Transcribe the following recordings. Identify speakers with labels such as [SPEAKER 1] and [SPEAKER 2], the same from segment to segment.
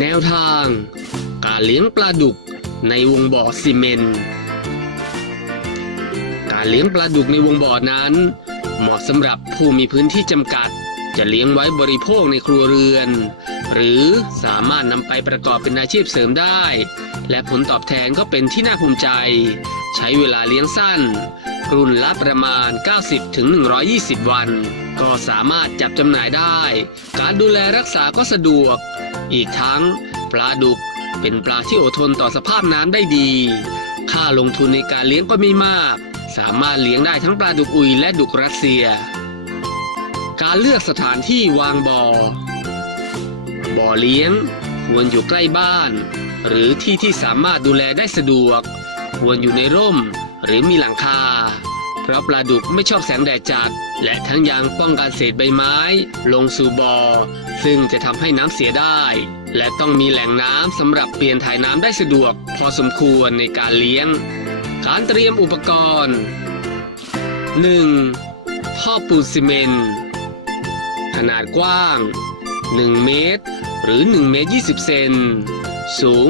[SPEAKER 1] แนวทาง การเลี้ยงปลาดุกในวงบ่อซีเมนต์การเลี้ยงปลาดุกในวงบ่อนั้น เหมาะสำหรับผู้มีพื้นที่จำกัด จะเลี้ยงไว้บริโภคในครัวเรือน หรือสามารถนำไปประกอบเป็นอาชีพเสริมได้ และผลตอบแทนก็เป็นที่น่าภูมิใจ ใช้เวลาเลี้ยงสั้น รุ่นละประมาณ 90ถึง120 วัน ก็สามารถจับจำหน่ายได้ การดูแลรักษาก็สะดวก อีกทั้งปลาดุกเป็นปลาที่อดทนต่อสภาพน้ำได้ดี ค่าลงทุนในการเลี้ยงก็ไม่มาก สามารถเลี้ยงได้ทั้งปลาดุกอุยและดุกรัสเซีย การเลือกสถานที่วางบ่อ บ่อเลี้ยงควรอยู่ใกล้บ้าน หรือที่ที่สามารถดูแลได้สะดวก ควรอยู่ในร่มหรือมีหลังคา เพราะปลาดุกไม่ชอบแสงแดดจัด และทั้งยังป้องกันเศษใบไม้ ลงสู่บ่อ ซึ่งจะทำให้น้ำเสียได้ และต้องมีแหล่งน้ำสำหรับเปลี่ยนถ่ายน้ำได้สะดวก พอสมควรในการเลี้ยง การเตรียมอุปกรณ์ 1. ท่อปูนซีเมนต์ขนาดกว้าง 1 เมตร หรือ1เมตร20 เซน สูง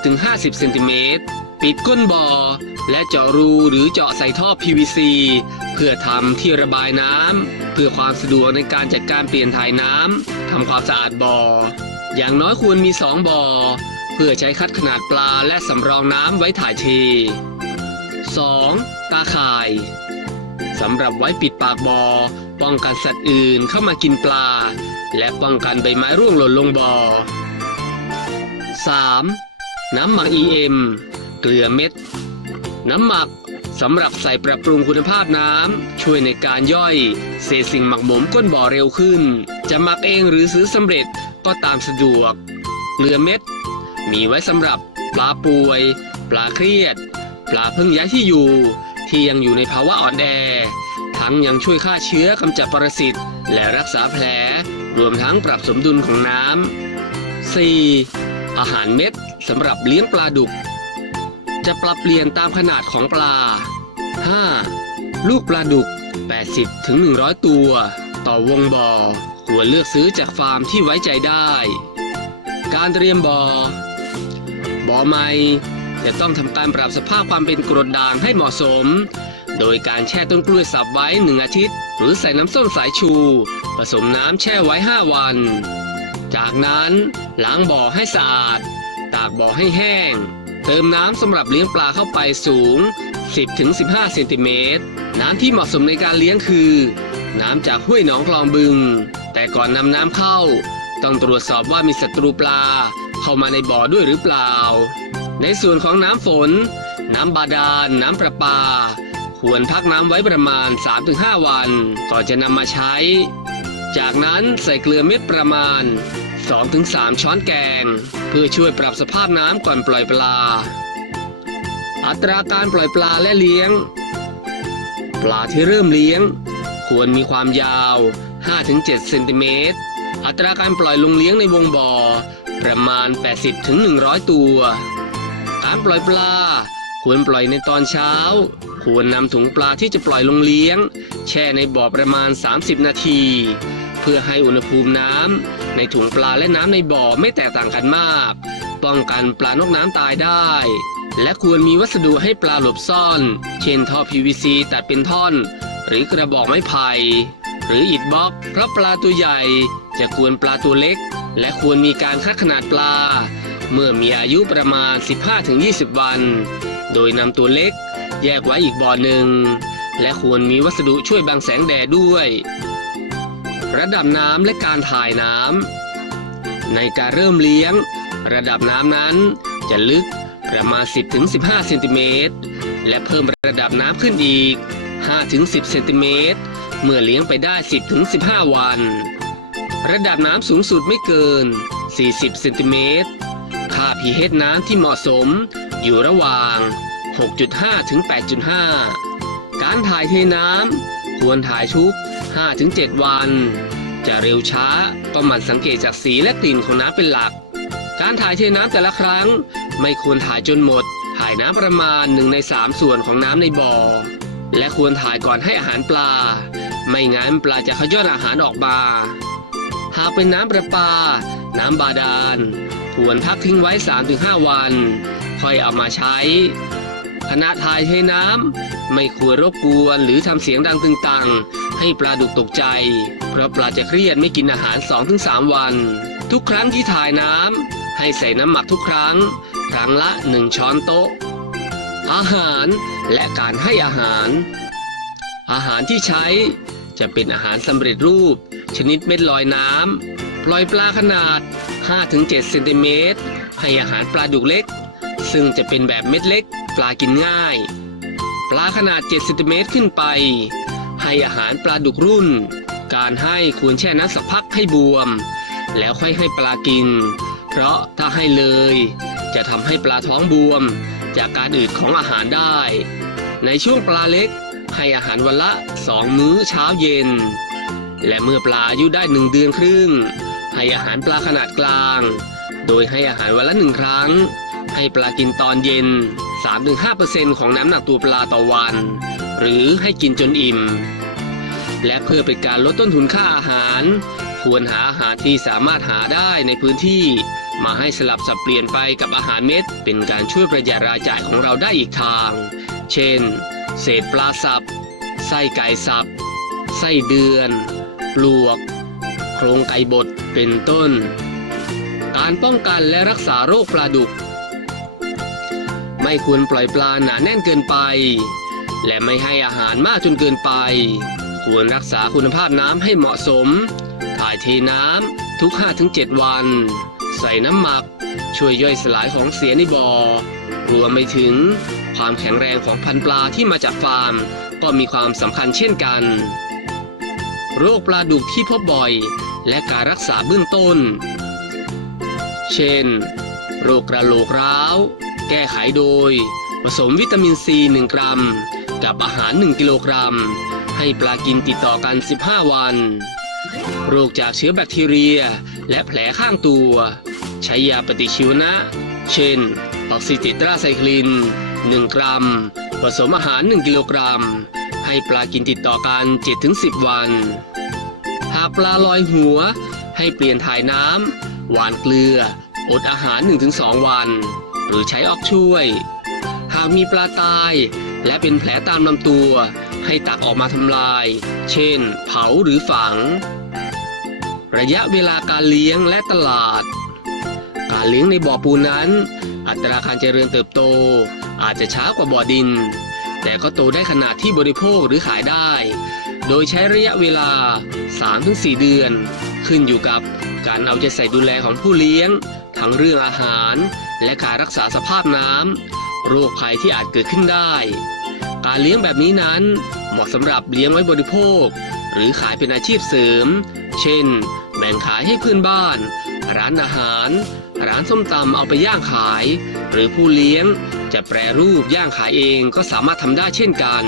[SPEAKER 1] 40-50 เซนติเมตร ปิดก้นบ่อ และเจาะรูหรือเจาะใส่ท่อ PVC เพื่อทำที่ระบายน้ำเพื่อความสะดวกในการจัดการเปลี่ยนถ่ายน้ำทำความสะอาดบ่อ อย่างน้อยควรมี2บ่อ เพื่อใช้คัดขนาดปลาและสำรองน้ำไว้ถ่ายเท 2. ตาข่ายสำหรับไว้ปิดปากบ่อ ป้องกันสัตว์อื่นเข้ามากินปลา และป้องกันใบไม้ร่วงหล่นลงบ่อ 3. น้ำหมัก EM เกลือเม็ด น้ำหมักสำหรับใส่ปรับปรุงคุณภาพน้ำช่วยในการย่อย เศษสิ่งหมักหมมก้นบ่อเร็วขึ้น จะหมักเองหรือซื้อสำเร็จก็ตามสะดวก เกลือเม็ด มีไว้สำหรับปลาป่วย ปลาเครียด ปลาเพิ่งย้ายที่อยู่ ที่ยังอยู่ในภาวะอ่อนแอ ทั้งยังช่วยฆ่าเชื้อกำจัดปรสิตและรักษาแผล รวมทั้งปรับสมดุลของน้ำ 4. อาหารเม็ดสำหรับเลี้ยงปลาดุก จะปรับเปลี่ยนตามขนาดของปลา 5. ลูกปลาดุก 80ถึง100 ตัว ต่อวงบ่อควรเลือกซื้อจากฟาร์มที่ไว้ใจได้ การเตรียมบ่อบ่อใหม่จะต้องทำการปรับสภาพความเป็นกรดด่างให้เหมาะสม โดยการแช่ต้นกล้วยสับไว้หนึ่งอาทิตย์ หรือใส่น้ำส้มสายชู ผสมน้ำแช่ไว้ 5 วัน จากนั้นล้างบ่อให้สะอาด ตากบ่อให้แห้ง ติมน้ำสำหรับเลี้ยงปลาเข้าไปสูง 10-15 เซนติเมตร น้ำที่เหมาะสมในการเลี้ยงคือ น้ำจากห้วยหนองคลองบึง แต่ก่อนนำน้ำเข้า ต้องตรวจสอบว่ามีศัตรูปลาเข้ามาในบ่อด้วยหรือเปล่า ในส่วนของน้ำฝน น้ำบาดาล น้ำประปา ควรพักน้ำไว้ประมาณ 3-5 วัน ก่อนจะนำมาใช้ จากนั้นใส่เกลือเม็ดประมาณ 2-3 ช้อนแกง เพื่อช่วยปรับสภาพน้ำก่อนปล่อยปลา อัตราการปล่อยปลาและเลี้ยง ปลาที่เริ่มเลี้ยง ควรมีความยาว 5-7 เซนติเมตร อัตราการปล่อยลงเลี้ยงในวงบ่อ ประมาณ 80-100 ตัว การปล่อยปลา ควรปล่อยในตอนเช้า ควรนำถุงปลาที่จะปล่อยลงเลี้ยง แช่ในบ่อประมาณ 30 นาที เพื่อให้อุณหภูมิน้ำในถุงปลาและน้ำในบ่อไม่แตกต่างกันมาก ป้องกันปลานกน้ำตายได้ และควรมีวัสดุให้ปลาหลบซ่อน เช่นท่อ PVC ตัดเป็นท่อน หรือกระบอกไม้ไผ่หรืออิฐบล็อก เพราะปลาตัวใหญ่จะกวนปลาตัวเล็ก และควรมีการคัดขนาดปลา เมื่อมีอายุประมาณ 15-20 วัน โดยนำตัวเล็ก แยกไว้อีกบ่อหนึ่งและควรมีวัสดุช่วยบังแสงแดดด้วย ระดับน้ำและการถ่ายน้ำ ในการเริ่มเลี้ยง ระดับน้ำนั้นจะลึกประมาณ 10-15เซนติเมตรและเพิ่มระดับน้ำขึ้นอีก 5-10เซนติเมตรเมื่อเลี้ยงไปได้ 10-15 วัน ระดับน้ำสูงสุดไม่เกิน 40เซนติเมตรค่า pH น้ำที่เหมาะสมอยู่ระหว่าง 6.5 ถึง 8.5 การถ่ายเทน้ำควรถ่ายทุก 5-7 วัน จะเร็วช้าก็หมั่นสังเกตจากสีและกลิ่นของน้ำเป็นหลัก การถ่ายเทน้ำแต่ละครั้ง ไม่ควรถ่ายจนหมด ถ่ายน้ำประมาณ1ใน3 ส่วนของน้ำในบ่อ และควรถ่ายก่อนให้อาหารปลา ไม่งั้นปลาจะขย้อนอาหารออกมา หากเป็นน้ำประปา น้ำบาดาลควรพักทิ้งไว้ 3-5 วัน ค่อยเอามาใช้ ขณะถ่ายเทน้ำไม่ควรรบกวนหรือทำเสียงดังตึงตัง ให้ปลาดุกตกใจ เพราะปลาจะเครียดไม่กินอาหาร 2-3 วัน ทุกครั้งที่ถ่ายน้ำให้ใส่น้ำหมักทุกครั้ง ครั้งละ 1 ช้อนโต๊ะ อาหารและการให้อาหาร อาหารที่ใช้จะเป็นอาหารสำเร็จรูป ชนิดเม็ดลอยน้ำปล่อยปลาขนาด 5-7 เซนติเมตรให้อาหารปลาดุกเล็ก ซึ่งจะเป็นแบบเม็ดเล็ก ปลากินง่าย ปลาขนาด 7 เซนติเมตรขึ้นไป ให้อาหารปลาดุกรุ่น การให้ควรแช่น้ำสักพักให้บวม แล้วค่อยให้ปลากิน เพราะถ้าให้เลย จะทำให้ปลาท้องบวม จากการอืดของอาหารได้ ในช่วงปลาเล็ก ให้อาหารวันละ2มื้อเช้าเย็น และเมื่อปลาอายุได้หนึ่งเดือนครึ่ง ให้อาหารปลาขนาดกลาง โดยให้อาหารวันละหนึ่งครั้ง ให้ปลากินตอนเย็น 3-5%ของน้ำหนักตัวปลาต่อวัน หรือให้กินจนอิ่ม และเพื่อเป็นการลดต้นทุนค่าอาหาร ควรหาอาหารที่สามารถหาได้ในพื้นที่ มาให้สลับสับเปลี่ยนไปกับอาหารเม็ด เป็นการช่วยประหยัดรายจ่ายของเราได้อีกทาง เช่น เศษปลาสับ ไส้ไก่สับ ไส้เดือนปลวก โครงไก่บด เป็นต้น การป้องกันและรักษาโรคปลาดุก ไม่ควรปล่อยปลาหนาแน่นเกินไป และไม่ให้อาหารมากจนเกินไป ควรรักษาคุณภาพน้ำให้เหมาะสม ถ่ายเทน้ำทุก 5-7 วัน ใส่น้ำหมัก ช่วยย่อยสลายของเสียในบ่อรวมไปถึงความแข็งแรงของพันธุ์ปลาที่มาจากฟาร์ม ก็มีความสำคัญเช่นกัน โรคปลาดุกที่พบบ่อย และการรักษาเบื้องต้น เช่น โรคกระโหลกร้าว แก้ไขโดย ผสมวิตามินซี 1 กรัม กับอาหาร 1 กิโลกรัม ให้ปลากินติดต่อกัน 15 วัน โรคจากเชื้อแบคทีเรีย และแผลข้างตัว ใช้ยาปฏิชีวนะ เช่นออกซิติตราไซคลิน 1 กรัม ผสมอาหาร 1 กิโลกรัม ให้ปลากินติดต่อกัน 7-10 วัน หากปลาลอยหัว ให้เปลี่ยนถ่ายน้ำ หวานเกลือ อดอาหาร 1-2 วัน หรือใช้ออกช่วย หากมีปลาตาย และเป็นแผลตามลำตัวให้ตักออกมาทำลาย เช่น เผาหรือฝัง ระยะเวลาการเลี้ยงและตลาด การเลี้ยงในบ่อปูนนั้น อัตราการเจริญเติบโต อาจจะช้ากว่าบ่อดิน แต่ก็โตได้ขนาดที่บริโภคหรือขายได้ โดยใช้ระยะเวลา 3-4 เดือน ขึ้นอยู่กับการเอาใจใส่ดูแลของผู้เลี้ยง ทั้งเรื่องอาหาร และการรักษาสภาพน้ำ โรคภัยที่อาจเกิดขึ้นได้ การเลี้ยงแบบนี้นั้นเหมาะสำหรับเลี้ยงไว้บริโภค หรือขายเป็นอาชีพเสริม เช่น แบ่งขายให้เพื่อนบ้าน ร้านอาหาร ร้านส้มตำเอาไปย่างขาย หรือผู้เลี้ยงจะแปรรูปย่างขายเองก็สามารถทำได้เช่นกัน